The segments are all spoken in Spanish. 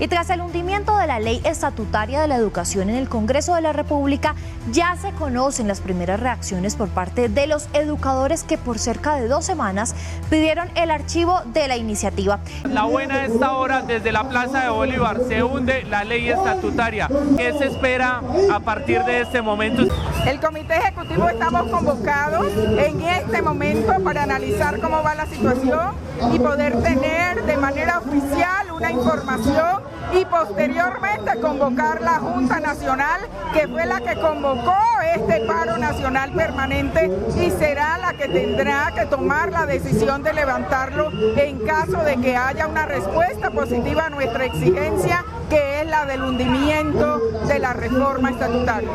Y tras el hundimiento de la ley estatutaria de la educación en el Congreso de la República, ya se conocen las primeras reacciones por parte de los educadores que por cerca de 2 semanas pidieron el archivo de la iniciativa. La buena es ahora, desde la Plaza de Bolívar se hunde la ley estatutaria. ¿Qué se espera a partir de este momento? El Comité Ejecutivo estamos convocados en este momento para analizar cómo va la situación y poder tener de manera oficial una información y posteriormente convocar la Junta Nacional, que fue la que convocó este paro nacional permanente y será la que tendrá que tomar la decisión de levantarlo en caso de que haya una respuesta positiva a nuestra exigencia, que es la del hundimiento de la reforma estatutaria.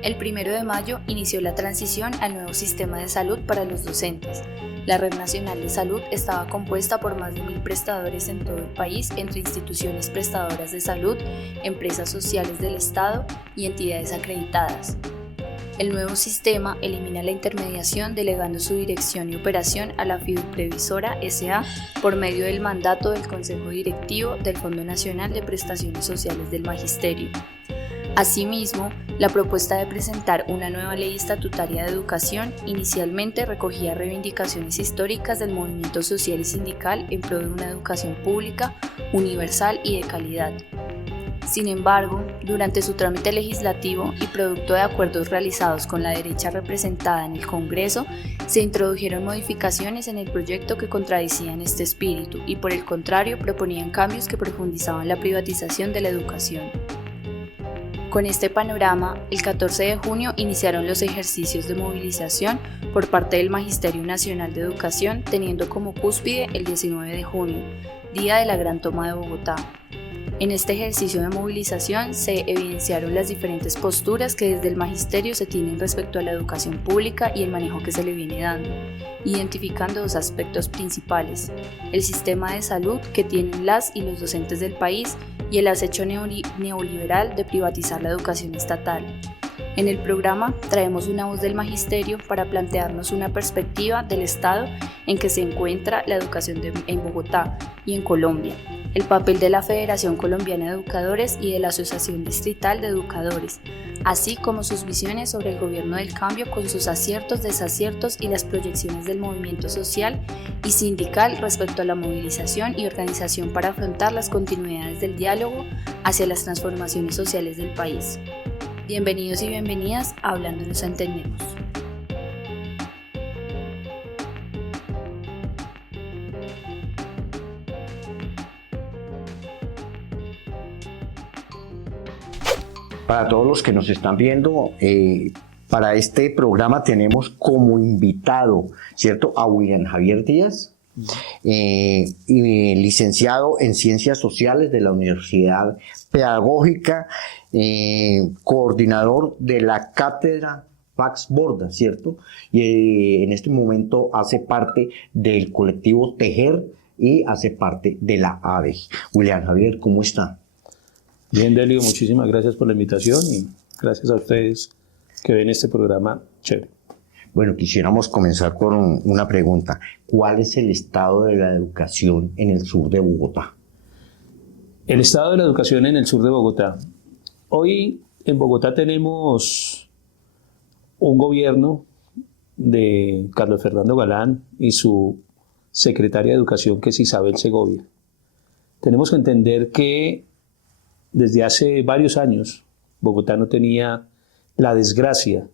El 1 de mayo inició la transición al nuevo sistema de salud para los docentes. La Red Nacional de Salud estaba compuesta por más de 1.000 prestadores en todo el país, entre instituciones prestadoras de salud, empresas sociales del Estado y entidades acreditadas. El nuevo sistema elimina la intermediación, delegando su dirección y operación a la Fiduprevisora S.A. por medio del mandato del Consejo Directivo del Fondo Nacional de Prestaciones Sociales del Magisterio. Asimismo, la propuesta de presentar una nueva ley estatutaria de educación inicialmente recogía reivindicaciones históricas del movimiento social y sindical en pro de una educación pública, universal y de calidad. Sin embargo, durante su trámite legislativo y producto de acuerdos realizados con la derecha representada en el Congreso, se introdujeron modificaciones en el proyecto que contradecían este espíritu y, por el contrario, proponían cambios que profundizaban la privatización de la educación. Con este panorama, el 14 de junio iniciaron los ejercicios de movilización por parte del Magisterio Nacional de Educación, teniendo como cúspide el 19 de junio, día de la Gran Toma de Bogotá. En este ejercicio de movilización se evidenciaron las diferentes posturas que desde el Magisterio se tienen respecto a la educación pública y el manejo que se le viene dando, identificando 2 aspectos principales: el sistema de salud que tienen las y los docentes del país y el acecho neoliberal de privatizar la educación estatal. En el programa traemos una voz del Magisterio para plantearnos una perspectiva del estado en que se encuentra la educación en Bogotá y en Colombia, el papel de la Federación Colombiana de Educadores y de la Asociación Distrital de Educadores, así como sus visiones sobre el gobierno del cambio con sus aciertos, desaciertos y las proyecciones del movimiento social y sindical respecto a la movilización y organización para afrontar las continuidades del diálogo hacia las transformaciones sociales del país. Bienvenidos y bienvenidas a Hablando nos entendemos. Para todos los que nos están viendo, para este programa tenemos como invitado, ¿cierto?, a William Javier Díaz, licenciado en Ciencias Sociales de la Universidad Pedagógica, coordinador de la cátedra Pax Borda, ¿cierto? Y en este momento hace parte del colectivo Tejer y hace parte de la ABE. William Javier, ¿cómo está? Bien, Delio, muchísimas gracias por la invitación y gracias a ustedes que ven este programa chévere. Bueno, quisiéramos comenzar con una pregunta. ¿Cuál es el estado de la educación en el sur de Bogotá? El estado de la educación en el sur de Bogotá. Hoy en Bogotá tenemos un gobierno de Carlos Fernando Galán y su secretaria de Educación, que es Isabel Segovia. Tenemos que entender que desde hace varios años Bogotá no tenía la desgracia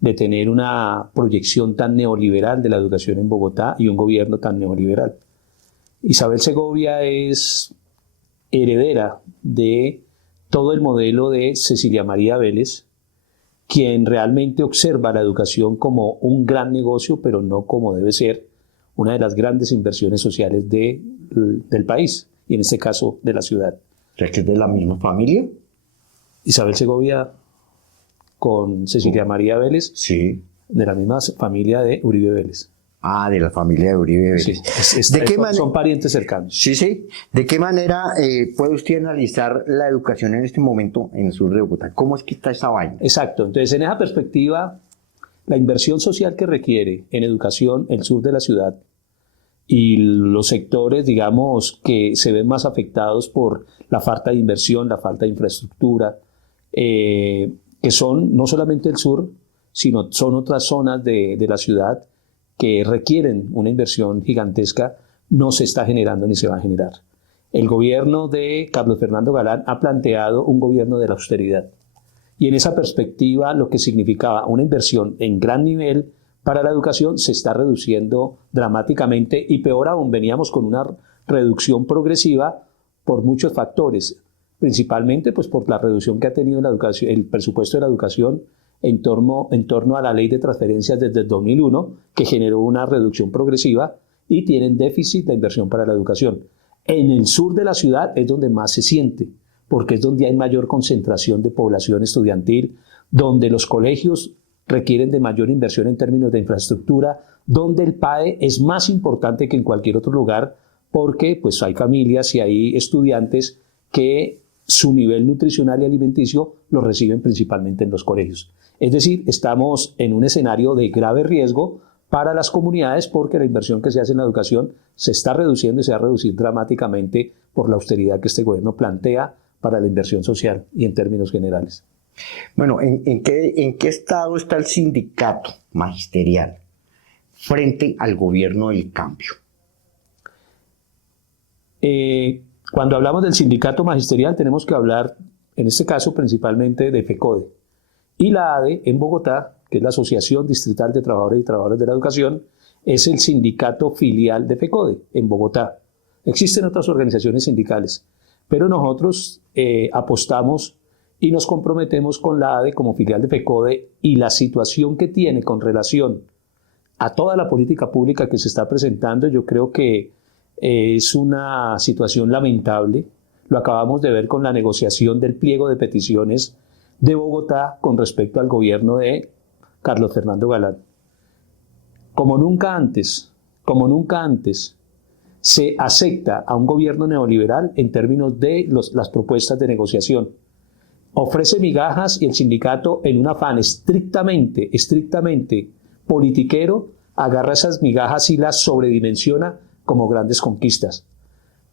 de tener una proyección tan neoliberal de la educación en Bogotá y un gobierno tan neoliberal. Isabel Segovia es heredera de todo el modelo de Cecilia María Vélez, quien realmente observa la educación como un gran negocio, pero no como debe ser una de las grandes inversiones sociales del país, y en este caso de la ciudad. ¿Es que es de la misma familia? Isabel Segovia con Cecilia María Vélez, sí, de la misma familia de Uribe Vélez. Ah, de la familia de Uribe Vélez. Sí, son parientes cercanos. Sí, sí. ¿De qué manera puede usted analizar la educación en este momento en el sur de Bogotá? ¿Cómo es que está esa vaina? Exacto. Entonces, en esa perspectiva, La inversión social que requiere en educación el sur de la ciudad y los sectores, digamos, que se ven más afectados por la falta de inversión, la falta de infraestructura, que son no solamente el sur, sino son otras zonas de la ciudad que requieren una inversión gigantesca, no se está generando ni se va a generar. El gobierno de Carlos Fernando Galán ha planteado un gobierno de la austeridad. Y en esa perspectiva, lo que significaba una inversión en gran nivel para la educación se está reduciendo dramáticamente y peor aún, veníamos con una reducción progresiva por muchos factores, principalmente pues, por la reducción que ha tenido la educación, el presupuesto de la educación en torno a la ley de transferencias desde el 2001, que generó una reducción progresiva y tienen déficit de inversión para la educación. En el sur de la ciudad es donde más se siente, porque es donde hay mayor concentración de población estudiantil, donde los colegios requieren de mayor inversión en términos de infraestructura, donde el PAE es más importante que en cualquier otro lugar, porque pues, hay familias y hay estudiantes que su nivel nutricional y alimenticio lo reciben principalmente en los colegios. Es decir, estamos en un escenario de grave riesgo para las comunidades porque la inversión que se hace en la educación se está reduciendo y se va a reducir dramáticamente por la austeridad que este gobierno plantea para la inversión social y en términos generales. Bueno, ¿en qué estado está el sindicato magisterial frente al gobierno del cambio? Cuando hablamos del sindicato magisterial tenemos que hablar, en este caso, principalmente de FECODE. Y la ADE en Bogotá, que es la Asociación Distrital de Trabajadores y Trabajadoras de la Educación, es el sindicato filial de FECODE en Bogotá. Existen otras organizaciones sindicales, pero nosotros apostamos y nos comprometemos con la ADE como filial de FECODE y la situación que tiene con relación a toda la política pública que se está presentando, yo creo que es una situación lamentable. Lo acabamos de ver con la negociación del pliego de peticiones de Bogotá con respecto al gobierno de Carlos Fernando Galán. Como nunca antes, se acepta a un gobierno neoliberal en términos de las propuestas de negociación. Ofrece migajas y el sindicato, en un afán estrictamente politiquero, agarra esas migajas y las sobredimensiona como grandes conquistas.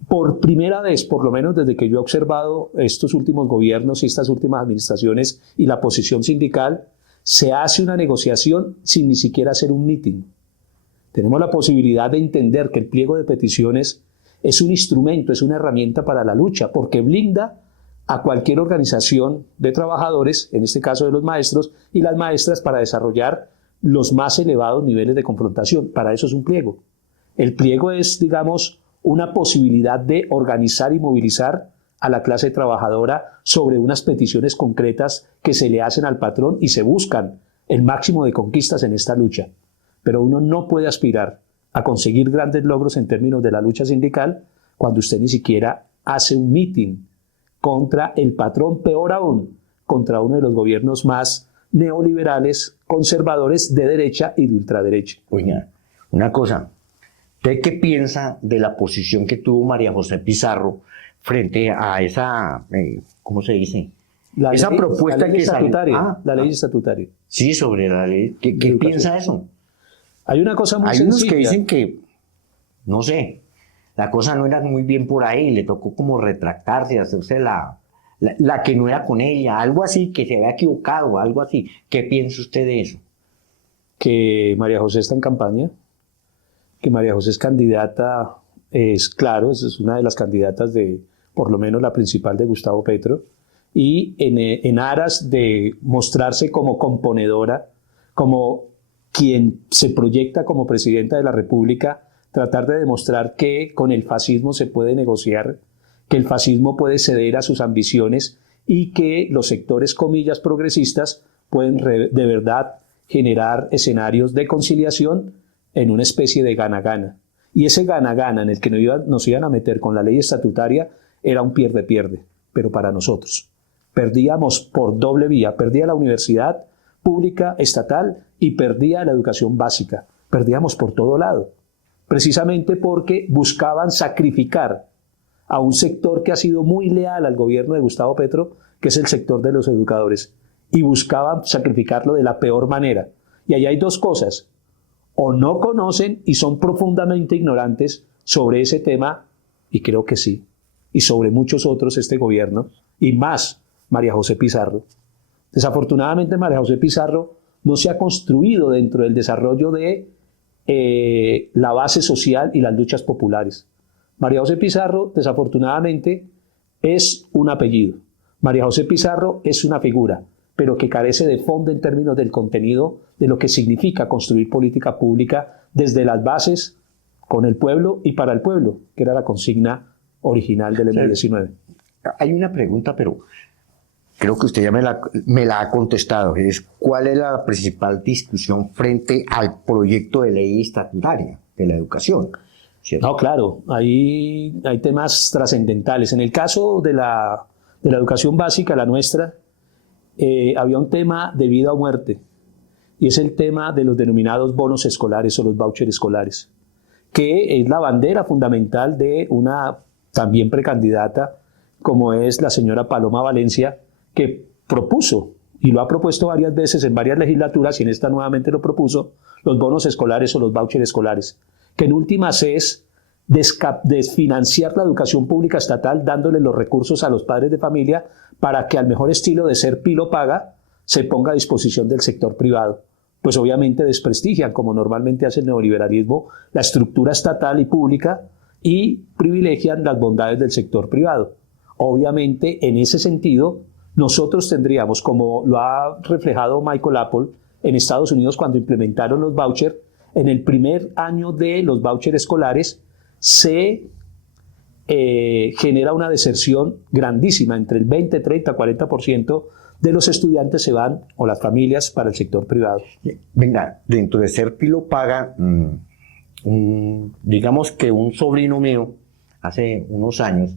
Por primera vez, por lo menos desde que yo he observado estos últimos gobiernos y estas últimas administraciones y la posición sindical, se hace una negociación sin ni siquiera hacer un meeting. Tenemos la posibilidad de entender que el pliego de peticiones es un instrumento, es una herramienta para la lucha, porque blinda a cualquier organización de trabajadores, en este caso de los maestros y las maestras, para desarrollar los más elevados niveles de confrontación. Para eso es un pliego. El pliego es, digamos, una posibilidad de organizar y movilizar a la clase trabajadora sobre unas peticiones concretas que se le hacen al patrón y se buscan el máximo de conquistas en esta lucha. Pero uno no puede aspirar a conseguir grandes logros en términos de la lucha sindical cuando usted ni siquiera hace un meeting contra el patrón, peor aún, contra uno de los gobiernos más neoliberales, conservadores de derecha y de ultraderecha. Oiga, una cosa, ¿usted qué piensa de la posición que tuvo María José Pizarro frente a esa, ¿cómo se dice? Esa propuesta que salió. La ley estatutaria. Sí, sobre la ley. ¿Qué piensa eso? Hay una cosa muy Hay sencilla. unos que dicen que, no sé, la cosa no era muy bien por ahí, le tocó como retractarse, hacerse la que no era con ella, algo así, que se había equivocado, algo así. ¿Qué piensa usted de eso? Que María José está en campaña, que María José es candidata, es claro, es una de las candidatas de, por lo menos la principal de Gustavo Petro, y en aras de mostrarse como componedora, como quien se proyecta como presidenta de la República, tratar de demostrar que con el fascismo se puede negociar, que el fascismo puede ceder a sus ambiciones y que los sectores, comillas, progresistas pueden de verdad generar escenarios de conciliación en una especie de gana-gana. Y ese gana-gana en el que nos iban a meter con la ley estatutaria era un pierde-pierde, pero para nosotros. Perdíamos por doble vía, perdía la universidad pública estatal y perdía la educación básica. Perdíamos por todo lado, precisamente porque buscaban sacrificar a un sector que ha sido muy leal al gobierno de Gustavo Petro, que es el sector de los educadores, y buscaban sacrificarlo de la peor manera. Y ahí hay dos cosas: o no conocen y son profundamente ignorantes sobre ese tema, y creo que sí, y sobre muchos otros este gobierno, y más María José Pizarro. Desafortunadamente María José Pizarro no se ha construido dentro del desarrollo de la base social y las luchas populares. María José Pizarro, desafortunadamente, es un apellido. María José Pizarro es una figura, pero que carece de fondo en términos del contenido de lo que significa construir política pública desde las bases, con el pueblo y para el pueblo, que era la consigna original del M19. Hay una pregunta, pero creo que usted ya me la ha contestado. ¿Cuál es la principal discusión frente al proyecto de ley estatutaria de la educación? ¿Cierto? No, claro, hay temas trascendentales. En el caso de la educación básica, la nuestra, había un tema de vida o muerte, y es el tema de los denominados bonos escolares o los vouchers escolares, que es la bandera fundamental de una también precandidata, como es la señora Paloma Valencia, que propuso, y lo ha propuesto varias veces en varias legislaturas, y en esta nuevamente lo propuso, los bonos escolares o los vouchers escolares, que en últimas es desfinanciar la educación pública estatal, dándole los recursos a los padres de familia para que, al mejor estilo de ser Pilo Paga, se ponga a disposición del sector privado. Pues obviamente desprestigian, como normalmente hace el neoliberalismo, la estructura estatal y pública, y privilegian las bondades del sector privado. Obviamente, en ese sentido, nosotros tendríamos, como lo ha reflejado Michael Apple en Estados Unidos cuando implementaron los vouchers, en el primer año de los vouchers escolares se genera una deserción grandísima, entre el 20, 30, 40% de los estudiantes se van, o las familias, para el sector privado. Venga, dentro de ser Pilo Paga, digamos que un sobrino mío, hace unos años,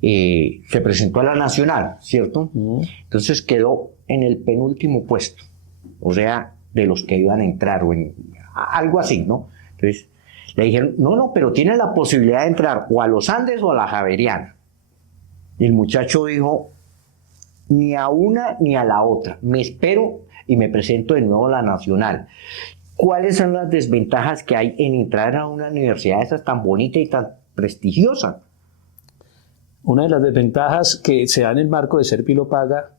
se presentó a la Nacional, ¿cierto? Entonces quedó en el penúltimo puesto, o sea, de los que iban a entrar, o algo así, ¿no? Entonces le dijeron, no, pero tiene la posibilidad de entrar o a los Andes o a la Javeriana. Y el muchacho dijo, ni a una ni a la otra, me espero y me presento de nuevo a la Nacional. ¿Cuáles son las desventajas que hay en entrar a una universidad esa tan bonita y tan prestigiosa? Una de las desventajas que se da en el marco de ser Pilo Paga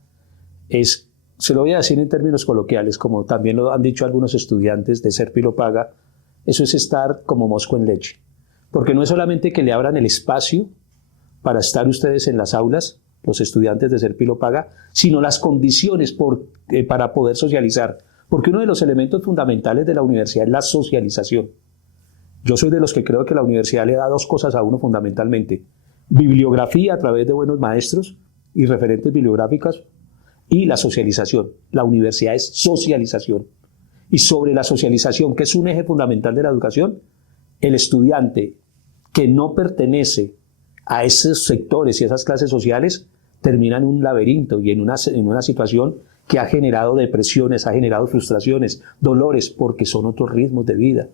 es, se lo voy a decir en términos coloquiales, como también lo han dicho algunos estudiantes de ser Pilo Paga, eso es estar como mosco en leche. Porque no es solamente que le abran el espacio para estar ustedes en las aulas, los estudiantes de ser Pilo Paga, sino las condiciones para poder socializar. Porque uno de los elementos fundamentales de la universidad es la socialización. Yo soy de los que creo que la universidad le da dos cosas a uno fundamentalmente: bibliografía a través de buenos maestros y referentes bibliográficas, y la socialización. La universidad es socialización. Y sobre la socialización, que es un eje fundamental de la educación, el estudiante que no pertenece a esos sectores y esas clases sociales termina en un laberinto y en una situación que ha generado depresiones, ha generado frustraciones, dolores, porque son otros ritmos de vida.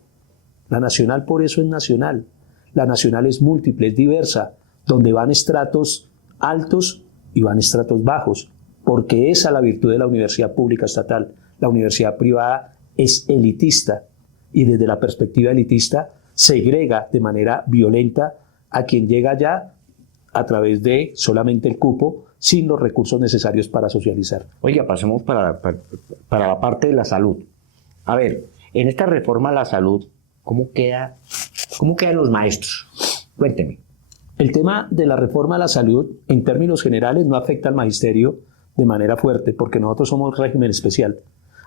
La Nacional por eso es nacional. La Nacional es múltiple, es diversa, donde van estratos altos y van estratos bajos, porque esa es la virtud de la universidad pública estatal. La universidad privada es elitista, y desde la perspectiva elitista segrega de manera violenta a quien llega allá a través de solamente el cupo, sin los recursos necesarios para socializar. Oiga, pasemos para la parte de la salud. A ver, en esta reforma a la salud, ¿cómo quedan los maestros? Cuénteme. El tema de la reforma a la salud, en términos generales, no afecta al magisterio de manera fuerte, porque nosotros somos régimen especial.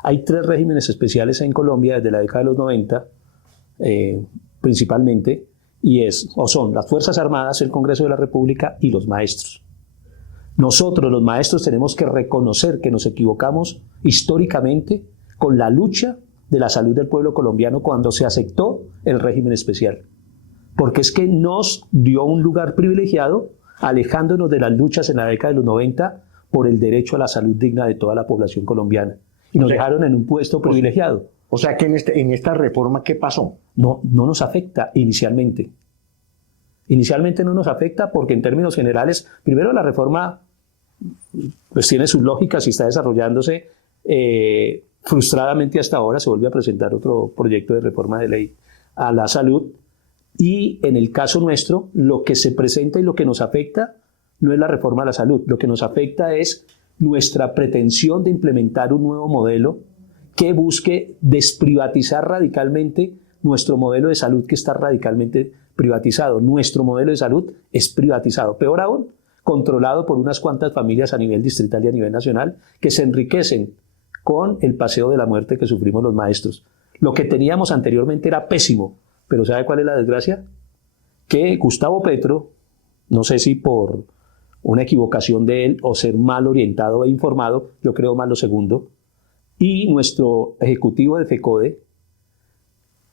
Hay 3 regímenes especiales en Colombia desde la década de los 90, principalmente, son las Fuerzas Armadas, el Congreso de la República y los maestros. Nosotros, los maestros, tenemos que reconocer que nos equivocamos históricamente con la lucha de la salud del pueblo colombiano cuando se aceptó el régimen especial. Porque es que nos dio un lugar privilegiado, alejándonos de las luchas en la década de los 90 por el derecho a la salud digna de toda la población colombiana. Y nos dejaron en un puesto privilegiado. O sea que en esta reforma, ¿qué pasó? No nos afecta inicialmente. Inicialmente no nos afecta porque, en términos generales, primero la reforma pues tiene sus lógicas y está desarrollándose frustradamente hasta ahora se vuelve a presentar otro proyecto de reforma de ley a la salud, y en el caso nuestro lo que se presenta y lo que nos afecta no es la reforma a la salud, lo que nos afecta es nuestra pretensión de implementar un nuevo modelo que busque desprivatizar radicalmente nuestro modelo de salud, que está radicalmente privatizado. Nuestro modelo de salud es privatizado, peor aún, controlado por unas cuantas familias a nivel distrital y a nivel nacional que se enriquecen con el paseo de la muerte que sufrimos los maestros. Lo que teníamos anteriormente era pésimo, pero ¿sabe cuál es la desgracia? Que Gustavo Petro, no sé si por una equivocación de él o ser mal orientado e informado, yo creo más lo segundo, y nuestro ejecutivo de FECODE,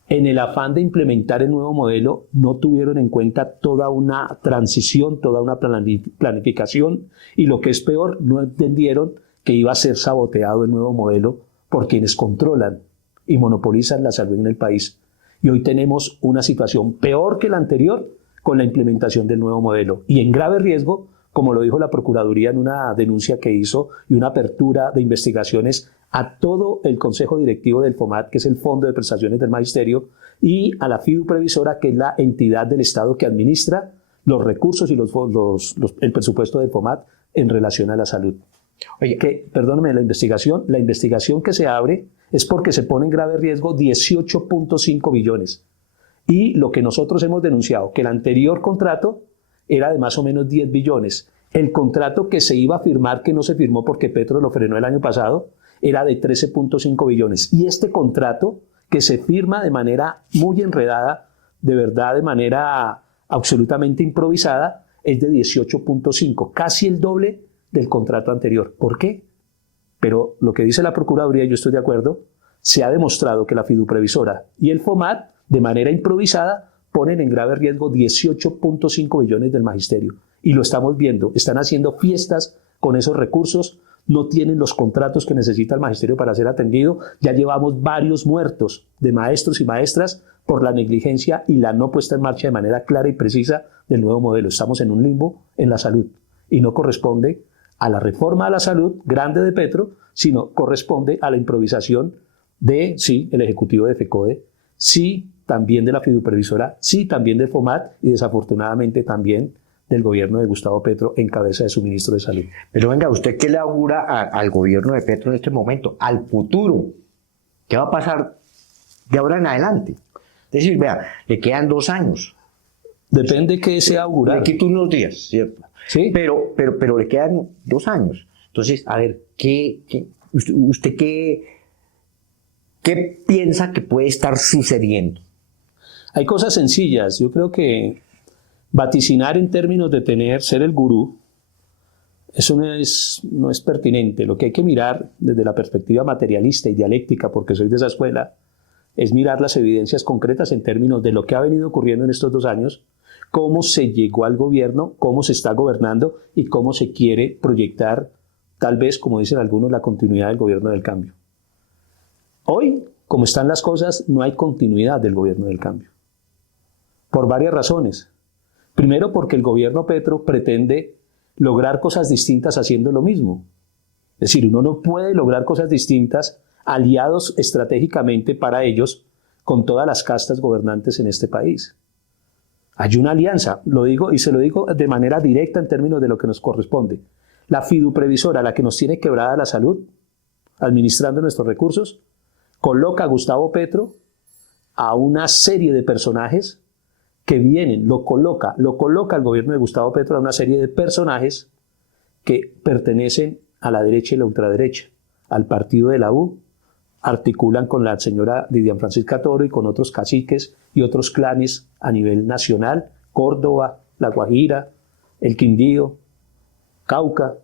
en el afán de implementar el nuevo modelo, no tuvieron en cuenta toda una transición, toda una planificación, y lo que es peor, no entendieron que iba a ser saboteado el nuevo modelo por quienes controlan y monopolizan la salud en el país. Y hoy tenemos una situación peor que la anterior con la implementación del nuevo modelo, y en grave riesgo, como lo dijo la Procuraduría en una denuncia que hizo y una apertura de investigaciones a todo el Consejo Directivo del FOMAT, que es el Fondo de Prestaciones del Magisterio, y a la Fiduprevisora, que es la entidad del Estado que administra los recursos y el presupuesto del FOMAT en relación a la salud. Oye, perdóneme, la investigación que se abre es porque se pone en grave riesgo 18.5 billones. Y lo que nosotros hemos denunciado, que el anterior contrato era de más o menos 10 billones. El contrato que se iba a firmar, que no se firmó porque Petro lo frenó el año pasado, era de 13.5 billones. Y este contrato, que se firma de manera muy enredada, de verdad de manera absolutamente improvisada, es de 18.5, casi el doble del contrato anterior. ¿Por qué? Pero lo que dice la Procuraduría, yo estoy de acuerdo, se ha demostrado que la Fiduprevisora y el FOMAT, de manera improvisada, ponen en grave riesgo 18.5 billones del magisterio. Y lo estamos viendo, están haciendo fiestas con esos recursos, no tienen los contratos que necesita el magisterio para ser atendido. Ya llevamos varios muertos de maestros y maestras por la negligencia y la no puesta en marcha de manera clara y precisa del nuevo modelo. Estamos en un limbo en la salud y no corresponde a la reforma a la salud grande de Petro, sino corresponde a la improvisación de, sí, el ejecutivo de FECODE, sí, también de la Fiduprevisora, sí, también del FOMAT y desafortunadamente también del gobierno de Gustavo Petro en cabeza de su ministro de Salud. Pero venga, ¿usted qué le augura al gobierno de Petro en este momento? Al futuro. ¿Qué va a pasar de ahora en adelante? Es decir, vea, le quedan 2 años. Depende qué se augurar. Le quito unos días, ¿cierto? Sí. Pero le quedan 2 años. Entonces, a ver, ¿usted qué piensa que puede estar sucediendo? Hay cosas sencillas. Yo creo que vaticinar en términos de ser el gurú, eso no es pertinente. Lo que hay que mirar desde la perspectiva materialista y dialéctica, porque soy de esa escuela, es mirar las evidencias concretas en términos de lo que ha venido ocurriendo en estos 2 años, cómo se llegó al gobierno, cómo se está gobernando y cómo se quiere proyectar, tal vez, como dicen algunos, la continuidad del gobierno del cambio. Hoy, como están las cosas, no hay continuidad del gobierno del cambio. Por varias razones. Primero, porque el gobierno Petro pretende lograr cosas distintas haciendo lo mismo. Es decir, uno no puede lograr cosas distintas aliados estratégicamente para ellos con todas las castas gobernantes en este país. Hay una alianza, lo digo y se lo digo de manera directa en términos de lo que nos corresponde. La Fiduprevisora, la que nos tiene quebrada la salud, administrando nuestros recursos, coloca a Gustavo Petro a una serie de personajes que vienen, lo coloca el gobierno de Gustavo Petro a una serie de personajes que pertenecen a la derecha y la ultraderecha, al partido de la U, articulan con la señora Didian Francisca Toro y con otros caciques y otros clanes a nivel nacional, Córdoba, La Guajira, el Quindío, Cauca,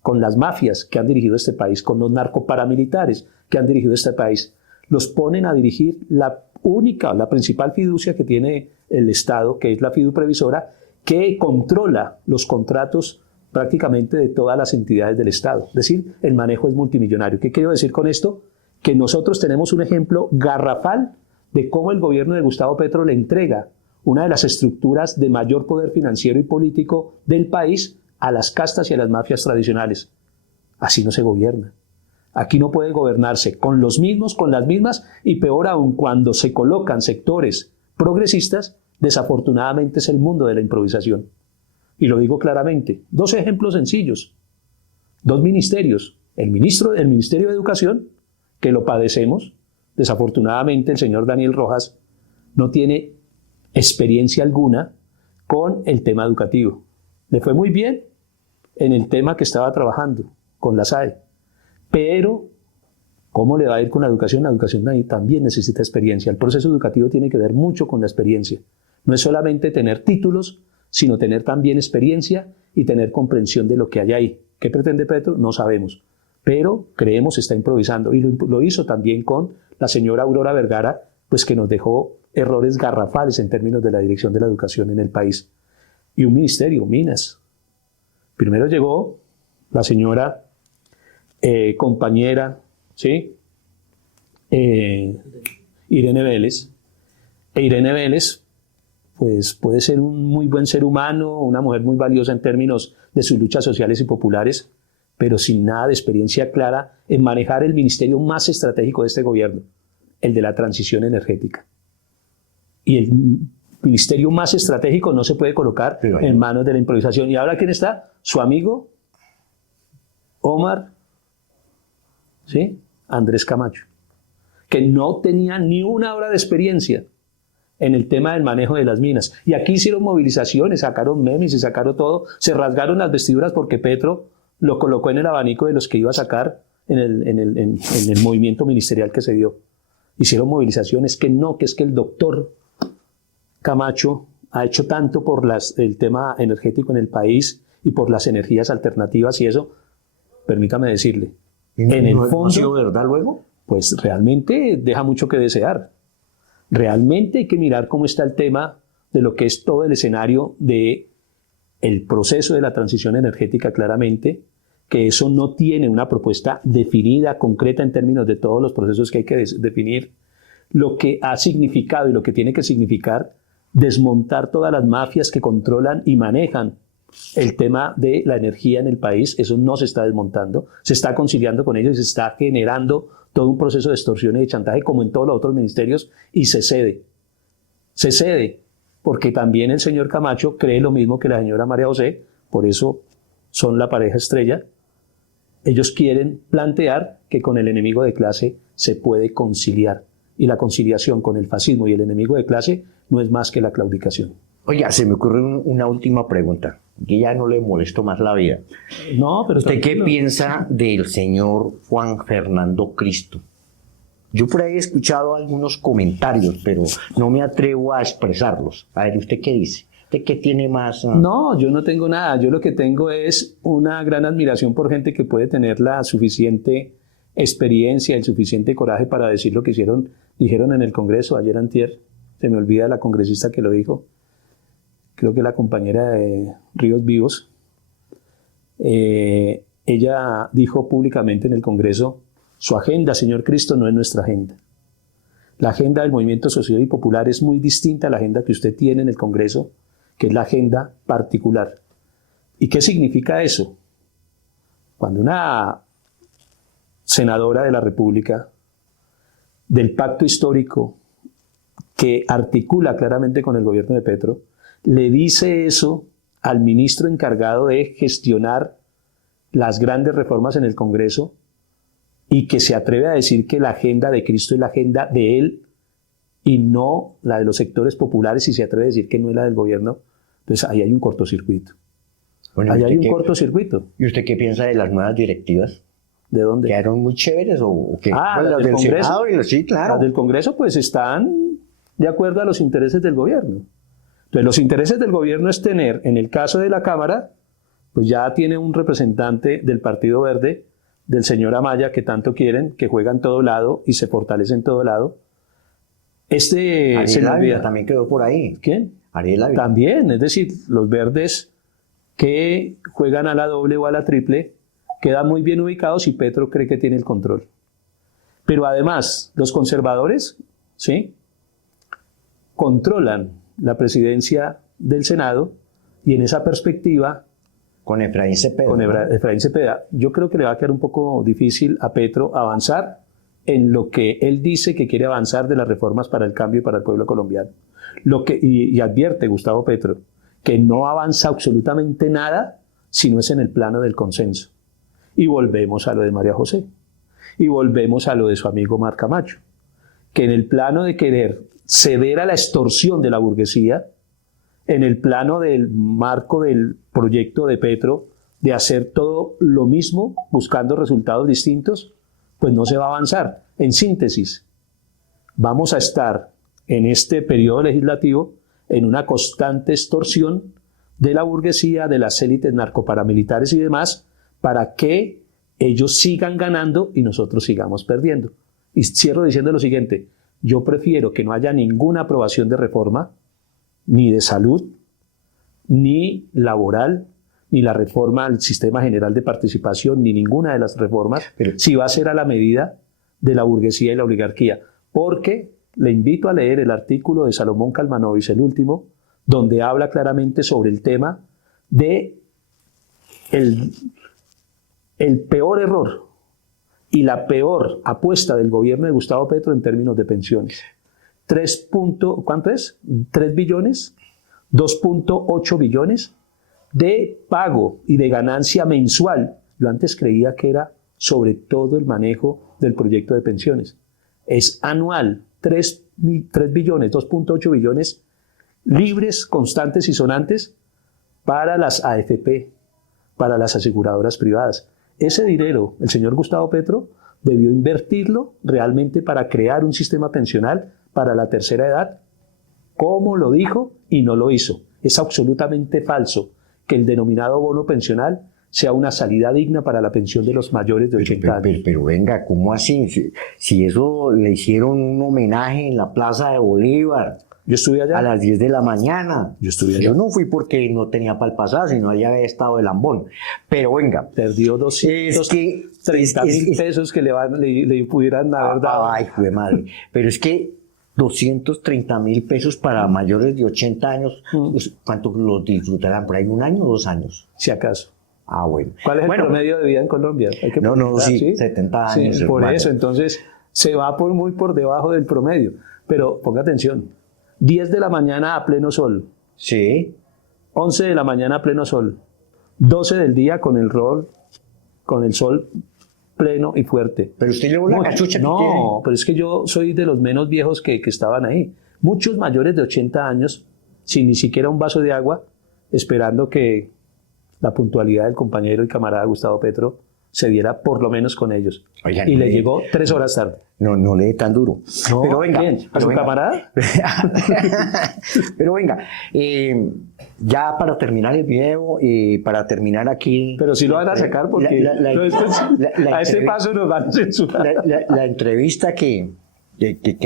con las mafias que han dirigido este país, con los narcoparamilitares que han dirigido este país. Los ponen a dirigir la principal fiducia que tiene el Estado, que es la Fiduprevisora, que controla los contratos prácticamente de todas las entidades del Estado. Es decir, el manejo es multimillonario. ¿Qué quiero decir con esto? Que nosotros tenemos un ejemplo garrafal de cómo el gobierno de Gustavo Petro le entrega una de las estructuras de mayor poder financiero y político del país a las castas y a las mafias tradicionales. Así no se gobierna. Aquí no puede gobernarse con los mismos, con las mismas, y peor aún, cuando se colocan sectores progresistas, desafortunadamente es el mundo de la improvisación. Y lo digo claramente. 2 ejemplos sencillos. 2 ministerios. El Ministerio de Educación, que lo padecemos. Desafortunadamente el señor Daniel Rojas no tiene experiencia alguna con el tema educativo. Le fue muy bien en el tema que estaba trabajando con la SAE. Pero, ¿cómo le va a ir con la educación? La educación también necesita experiencia. El proceso educativo tiene que ver mucho con la experiencia. No es solamente tener títulos, sino tener también experiencia y tener comprensión de lo que hay ahí. ¿Qué pretende Petro? No sabemos. Pero creemos está improvisando. Y lo hizo también con la señora Aurora Vergara, pues que nos dejó errores garrafales en términos de la dirección de la educación en el país. Y un ministerio, Minas. Primero llegó la señora compañera, ¿sí? Irene Vélez. E Irene Vélez, pues puede ser un muy buen ser humano, una mujer muy valiosa en términos de sus luchas sociales y populares, pero sin nada de experiencia clara en manejar el ministerio más estratégico de este gobierno, el de la transición energética. Y el ministerio más estratégico no se puede colocar en manos de la improvisación. ¿Y ahora quién está? Su amigo Omar, ¿sí? Andrés Camacho, que no tenía ni una hora de experiencia en el tema del manejo de las minas. Y aquí hicieron movilizaciones, sacaron memes y sacaron todo, se rasgaron las vestiduras porque Petro lo colocó en el abanico de los que iba a sacar en el movimiento ministerial que se dio. Hicieron movilizaciones que es que el doctor Camacho ha hecho tanto por el tema energético en el país y por las energías alternativas y eso, permítame decirle, en el fondo, ¿ha sido verdad luego? Pues realmente deja mucho que desear. Realmente hay que mirar cómo está el tema de lo que es todo el escenario de el proceso de la transición energética claramente, que eso no tiene una propuesta definida, concreta en términos de todos los procesos que hay que definir, lo que ha significado y lo que tiene que significar desmontar todas las mafias que controlan y manejan el tema de la energía en el país. Eso no se está desmontando, se está conciliando con ellos y se está generando todo un proceso de extorsión y de chantaje como en todos los otros ministerios y se cede. Se cede porque también el señor Camacho cree lo mismo que la señora María José, por eso son la pareja estrella. Ellos quieren plantear que con el enemigo de clase se puede conciliar y la conciliación con el fascismo y el enemigo de clase no es más que la claudicación. Oiga, se me ocurre una última pregunta, que ya no le molesto más la vida. No, pero ¿Usted qué piensa del señor Juan Fernando Cristo? Yo por ahí he escuchado algunos comentarios, pero no me atrevo a expresarlos. A ver, ¿usted qué dice? ¿Usted qué tiene más? No, yo no tengo nada. Yo lo que tengo es una gran admiración por gente que puede tener la suficiente experiencia, el suficiente coraje para decir lo que dijeron en el Congreso ayer antier. Se me olvida la congresista que lo dijo. Creo que la compañera de Ríos Vivos. Ella dijo públicamente en el Congreso: su agenda, señor Cristo, no es nuestra agenda. La agenda del movimiento social y popular es muy distinta a la agenda que usted tiene en el Congreso, que es la agenda particular. ¿Y qué significa eso? Cuando una senadora de la República, del pacto histórico que articula claramente con el gobierno de Petro, le dice eso al ministro encargado de gestionar las grandes reformas en el Congreso y que se atreve a decir que la agenda de Cristo es la agenda de él y no la de los sectores populares y se atreve a decir que no es la del gobierno, entonces ahí hay un cortocircuito. Bueno, ahí hay un cortocircuito. ¿Y usted qué piensa de las nuevas directivas? ¿De dónde? ¿Quedaron muy chéveres o qué? Ah, bueno, las del Congreso. Sí, claro. Las del Congreso pues están de acuerdo a los intereses del gobierno. Entonces los intereses del gobierno es tener, en el caso de la Cámara, pues ya tiene un representante del Partido Verde, del señor Amaya, que tanto quieren, que juega en todo lado y se fortalece en todo lado. Ariel Ávila también quedó por ahí. ¿Quién? Ariel Ávila. También, es decir, los verdes que juegan a la doble o a la triple quedan muy bien ubicados y Petro cree que tiene el control. Pero además, los conservadores, ¿sí?, controlan la presidencia del Senado y en esa perspectiva Con Efraín Cepeda. Con Efraín Cepeda. Yo creo que le va a quedar un poco difícil a Petro avanzar en lo que él dice que quiere avanzar de las reformas para el cambio y para el pueblo colombiano. Y advierte Gustavo Petro que no avanza absolutamente nada si no es en el plano del consenso. Y volvemos a lo de María José. Y volvemos a lo de su amigo Marc Camacho. Que en el plano de querer ceder a la extorsión de la burguesía, en el plano del marco del proyecto de Petro de hacer todo lo mismo buscando resultados distintos, pues no se va a avanzar. En síntesis, vamos a estar en este periodo legislativo en una constante extorsión de la burguesía, de las élites narcoparamilitares y demás, para que ellos sigan ganando y nosotros sigamos perdiendo. Y cierro diciendo lo siguiente: yo prefiero que no haya ninguna aprobación de reforma, ni de salud, ni laboral, ni la reforma al sistema general de participación, ni ninguna de las reformas, si va a ser a la medida de la burguesía y la oligarquía. Porque le invito a leer el artículo de Salomón Kalmanovich, el último, donde habla claramente sobre el tema de el peor error y la peor apuesta del gobierno de Gustavo Petro en términos de pensiones. ¿Cuánto es? 3 billones, 2.8 billones de pago y de ganancia mensual. Yo antes creía que era sobre todo el manejo del proyecto de pensiones. Es anual, 3 billones, 2.8 billones libres, constantes y sonantes para las AFP, para las aseguradoras privadas. Ese dinero, el señor Gustavo Petro debió invertirlo realmente para crear un sistema pensional para la tercera edad, como lo dijo y no lo hizo. Es absolutamente falso que el denominado bono pensional sea una salida digna para la pensión de los mayores de 80 años. Pero venga, ¿cómo así? Si eso le hicieron un homenaje en la Plaza de Bolívar. Yo estuve allá. A las 10 de la mañana. Yo estuve allá. Yo no fui porque no tenía para el pasar, sino allá había estado de lambón. Pero venga. Perdió 230.000 pesos que le pudieran haber dado. Ay, fue madre. Pero es que 230.000 pesos para mayores de 80 años, ¿cuánto los disfrutarán? ¿Por ahí 1 año o 2 años? Si acaso. Ah, bueno. ¿Cuál es el promedio de vida en Colombia? Hay que sí, 70 años. Sí, por eso, entonces, se va muy por debajo del promedio. Pero ponga atención, 10 de la mañana a pleno sol. Sí. 11 de la mañana a pleno sol. 12 del día con el sol pleno y fuerte. Pero usted llevó la cachucha que tiene. No, pero es que yo soy de los menos viejos que estaban ahí. Muchos mayores de 80 años, sin ni siquiera un vaso de agua, esperando que la puntualidad del compañero y camarada Gustavo Petro se diera por lo menos con ellos. Oigan, y le llegó 3 horas tarde. No le dé tan duro. No, pero venga. ¿A su camarada? Pero venga, ya para terminar el video, para terminar aquí... Pero si lo van a sacar porque a ese paso nos van a censurar. La entrevista que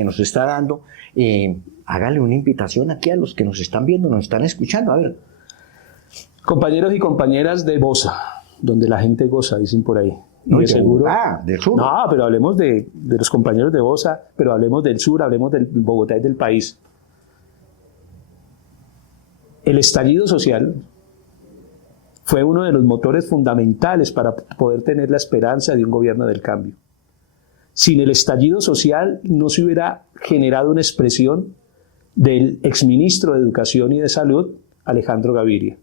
nos está dando, hágale una invitación aquí a los que nos están viendo, nos están escuchando, a ver. Compañeros y compañeras de Bosa, donde la gente goza, dicen por ahí. No, de seguro. Del sur. No, pero hablemos de los compañeros de Bosa, pero hablemos del sur, hablemos del Bogotá y del país. El estallido social fue uno de los motores fundamentales para poder tener la esperanza de un gobierno del cambio. Sin el estallido social no se hubiera generado una expresión del exministro de Educación y de Salud, Alejandro Gaviria.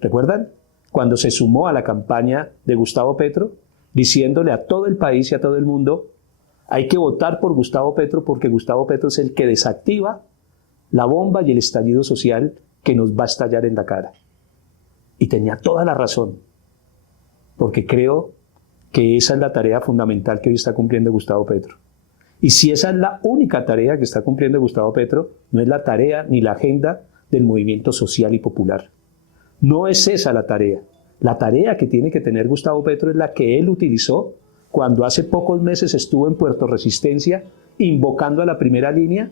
¿Recuerdan? Cuando se sumó a la campaña de Gustavo Petro, diciéndole a todo el país y a todo el mundo, hay que votar por Gustavo Petro porque Gustavo Petro es el que desactiva la bomba y el estallido social que nos va a estallar en la cara. Y tenía toda la razón, porque creo que esa es la tarea fundamental que hoy está cumpliendo Gustavo Petro. Y si esa es la única tarea que está cumpliendo Gustavo Petro, no es la tarea ni la agenda del movimiento social y popular. No es esa la tarea. La tarea que tiene que tener Gustavo Petro es la que él utilizó cuando hace pocos meses estuvo en Puerto Resistencia invocando a la primera línea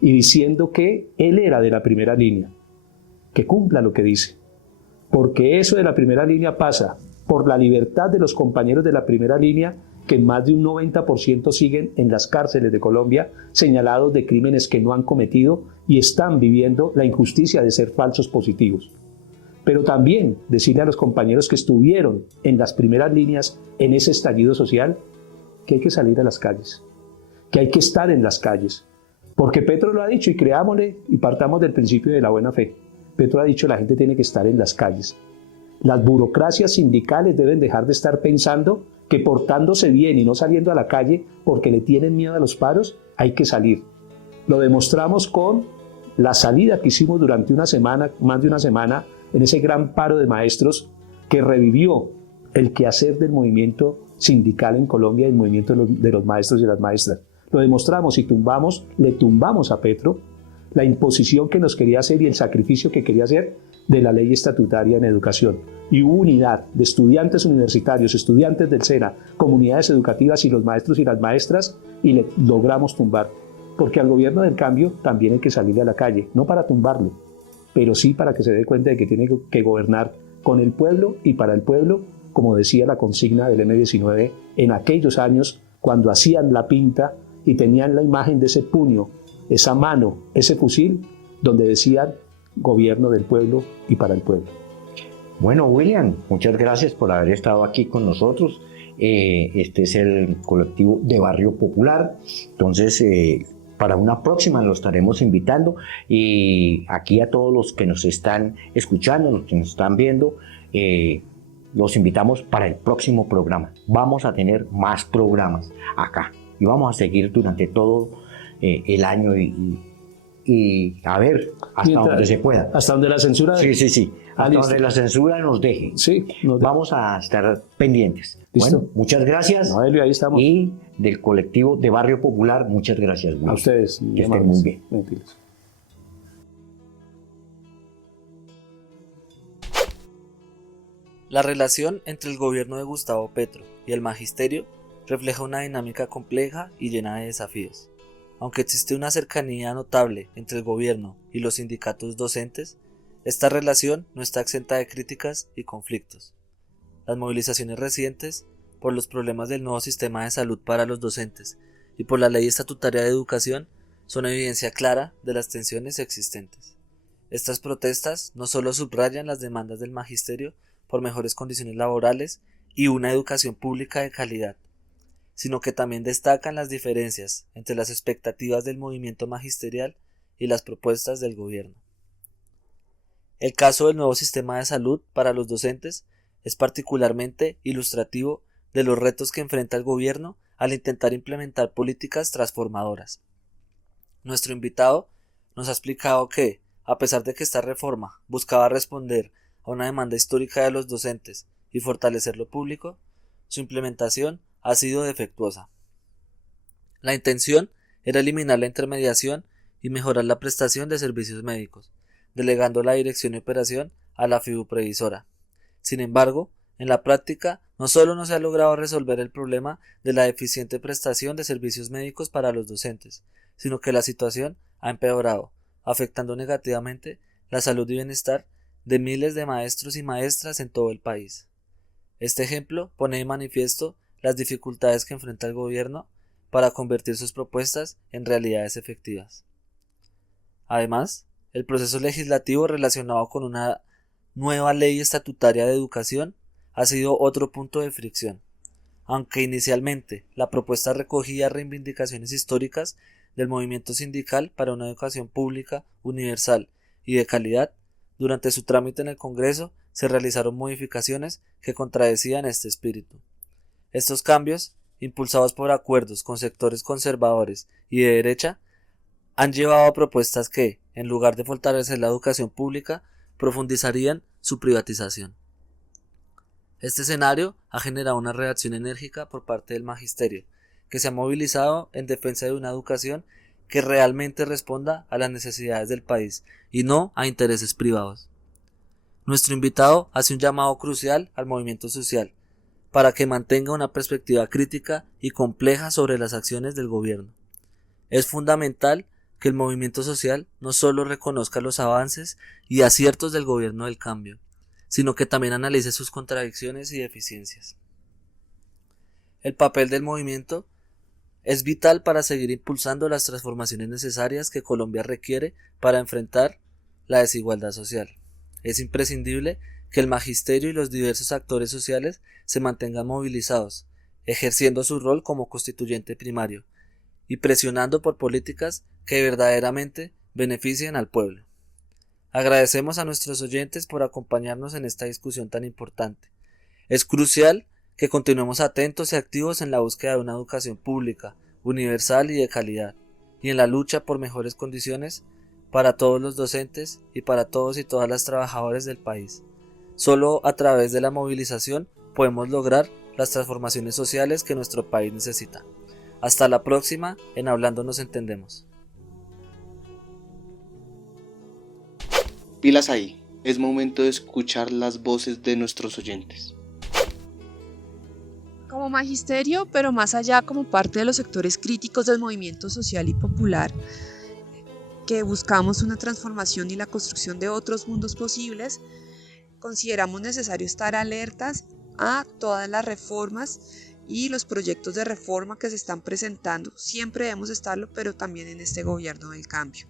y diciendo que él era de la primera línea. Que cumpla lo que dice. Porque eso de la primera línea pasa por la libertad de los compañeros de la primera línea, que en más de un 90% siguen en las cárceles de Colombia señalados de crímenes que no han cometido y están viviendo la injusticia de ser falsos positivos. pero también decirle a los compañeros que estuvieron en las primeras líneas en ese estallido social que hay que salir a las calles, que hay que estar en las calles, porque Petro lo ha dicho y creámosle y partamos del principio de la buena fe. Petro ha dicho la gente tiene que estar en las calles. Las burocracias sindicales deben dejar de estar pensando que portándose bien y no saliendo a la calle porque le tienen miedo a los paros, hay que salir. Lo demostramos con la salida que hicimos durante una semana, más de una semana, en ese gran paro de maestros que revivió el quehacer del movimiento sindical en Colombia y el movimiento de los maestros y las maestras. Lo demostramos y le tumbamos a Petro la imposición que nos quería hacer y el sacrificio que quería hacer de la ley estatutaria en educación. Y hubo unidad de estudiantes universitarios, estudiantes del SENA, comunidades educativas y los maestros y las maestras, y le logramos tumbar. Porque al gobierno del cambio también hay que salir a la calle, no para tumbarlo, pero sí para que se dé cuenta de que tiene que gobernar con el pueblo y para el pueblo, como decía la consigna del M-19 en aquellos años cuando hacían la pinta y tenían la imagen de ese puño, esa mano, ese fusil, donde decían gobierno del pueblo y para el pueblo. Bueno, William, muchas gracias por haber estado aquí con nosotros. Este es el colectivo de Barrio Popular. Entonces, para una próxima lo estaremos invitando. Y aquí a todos los que nos están escuchando, los que nos están viendo, los invitamos para el próximo programa. Vamos a tener más programas acá y vamos a seguir durante todo el año y a ver hasta donde se pueda. Hasta donde la censura... Sí. Hasta donde la censura nos deje. Sí, vamos a estar pendientes. ¿Listo? Bueno, muchas gracias. Noelio, ahí estamos. Y del colectivo de Barrio Popular, muchas gracias, William. A ustedes. Que estén muy bien. Mentiras. La relación entre el gobierno de Gustavo Petro y el magisterio refleja una dinámica compleja y llena de desafíos. Aunque existe una cercanía notable entre el gobierno y los sindicatos docentes, esta relación no está exenta de críticas y conflictos. Las movilizaciones recientes por los problemas del nuevo sistema de salud para los docentes y por la ley estatutaria de educación son evidencia clara de las tensiones existentes. Estas protestas no solo subrayan las demandas del magisterio por mejores condiciones laborales y una educación pública de calidad, sino que también destacan las diferencias entre las expectativas del movimiento magisterial y las propuestas del gobierno. El caso del nuevo sistema de salud para los docentes es particularmente ilustrativo de los retos que enfrenta el gobierno al intentar implementar políticas transformadoras. Nuestro invitado nos ha explicado que, a pesar de que esta reforma buscaba responder a una demanda histórica de los docentes y fortalecer lo público, su implementación ha sido defectuosa. La intención era eliminar la intermediación y mejorar la prestación de servicios médicos, delegando la dirección y operación a la fiduprevisora. Sin embargo, en la práctica, no solo no se ha logrado resolver el problema de la deficiente prestación de servicios médicos para los docentes, sino que la situación ha empeorado, afectando negativamente la salud y bienestar de miles de maestros y maestras en todo el país. Este ejemplo pone de manifiesto las dificultades que enfrenta el gobierno para convertir sus propuestas en realidades efectivas. Además, el proceso legislativo relacionado con una nueva ley estatutaria de educación ha sido otro punto de fricción. Aunque inicialmente la propuesta recogía reivindicaciones históricas del movimiento sindical para una educación pública, universal y de calidad, durante su trámite en el Congreso se realizaron modificaciones que contradecían este espíritu. Estos cambios, impulsados por acuerdos con sectores conservadores y de derecha, han llevado a propuestas que, en lugar de fortalecer la educación pública, profundizarían su privatización. Este escenario ha generado una reacción enérgica por parte del magisterio, que se ha movilizado en defensa de una educación que realmente responda a las necesidades del país y no a intereses privados. Nuestro invitado hace un llamado crucial al movimiento social para que mantenga una perspectiva crítica y compleja sobre las acciones del gobierno. Es fundamental que el movimiento social no solo reconozca los avances y aciertos del gobierno del cambio, sino que también analice sus contradicciones y deficiencias. El papel del movimiento es vital para seguir impulsando las transformaciones necesarias que Colombia requiere para enfrentar la desigualdad social. Es imprescindible que el magisterio y los diversos actores sociales se mantengan movilizados, ejerciendo su rol como constituyente primario y presionando por políticas que verdaderamente beneficien al pueblo. Agradecemos a nuestros oyentes por acompañarnos en esta discusión tan importante. Es crucial que continuemos atentos y activos en la búsqueda de una educación pública, universal y de calidad, y en la lucha por mejores condiciones para todos los docentes y para todos y todas las trabajadores del país. Solo a través de la movilización podemos lograr las transformaciones sociales que nuestro país necesita. Hasta la próxima en Hablando nos entendemos. Pilas ahí, es momento de escuchar las voces de nuestros oyentes. Como magisterio, pero más allá como parte de los sectores críticos del movimiento social y popular, que buscamos una transformación y la construcción de otros mundos posibles, consideramos necesario estar alertas a todas las reformas y los proyectos de reforma que se están presentando. Siempre debemos estarlo, pero también en este gobierno del cambio.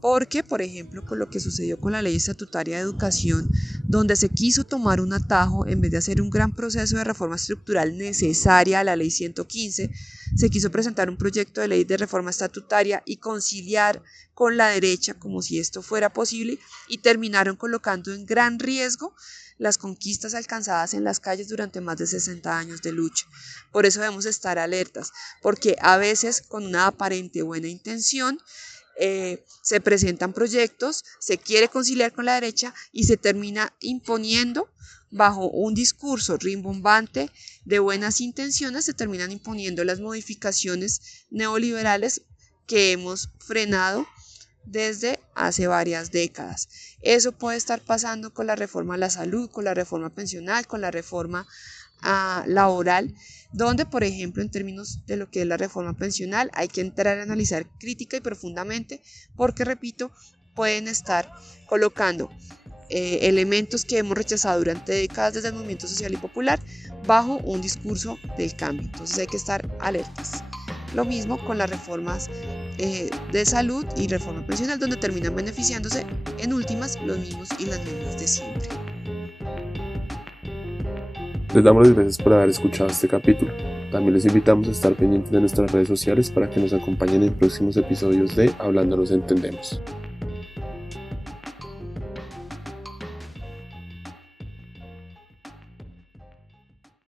Porque, por ejemplo, con lo que sucedió con la Ley Estatutaria de Educación, donde se quiso tomar un atajo en vez de hacer un gran proceso de reforma estructural necesaria a la Ley 115, se quiso presentar un proyecto de ley de reforma estatutaria y conciliar con la derecha como si esto fuera posible, y terminaron colocando en gran riesgo las conquistas alcanzadas en las calles durante más de 60 años de lucha. Por eso debemos estar alertas, porque a veces con una aparente buena intención se presentan proyectos, se quiere conciliar con la derecha y se termina imponiendo bajo un discurso rimbombante de buenas intenciones, se terminan imponiendo las modificaciones neoliberales que hemos frenado desde hace varias décadas. Eso puede estar pasando con la reforma a la salud, con la reforma pensional, con la reforma laboral, donde, por ejemplo, en términos de lo que es la reforma pensional, hay que entrar a analizar crítica y profundamente, porque, repito, pueden estar colocando elementos que hemos rechazado durante décadas desde el movimiento social y popular bajo un discurso del cambio. Entonces hay que estar alertas. Lo mismo con las reformas de salud y reforma pensional, donde terminan beneficiándose en últimas los mismos y las mismas de siempre. Les damos las gracias por haber escuchado este capítulo. También les invitamos a estar pendientes de nuestras redes sociales para que nos acompañen en próximos episodios de Hablando nos entendemos.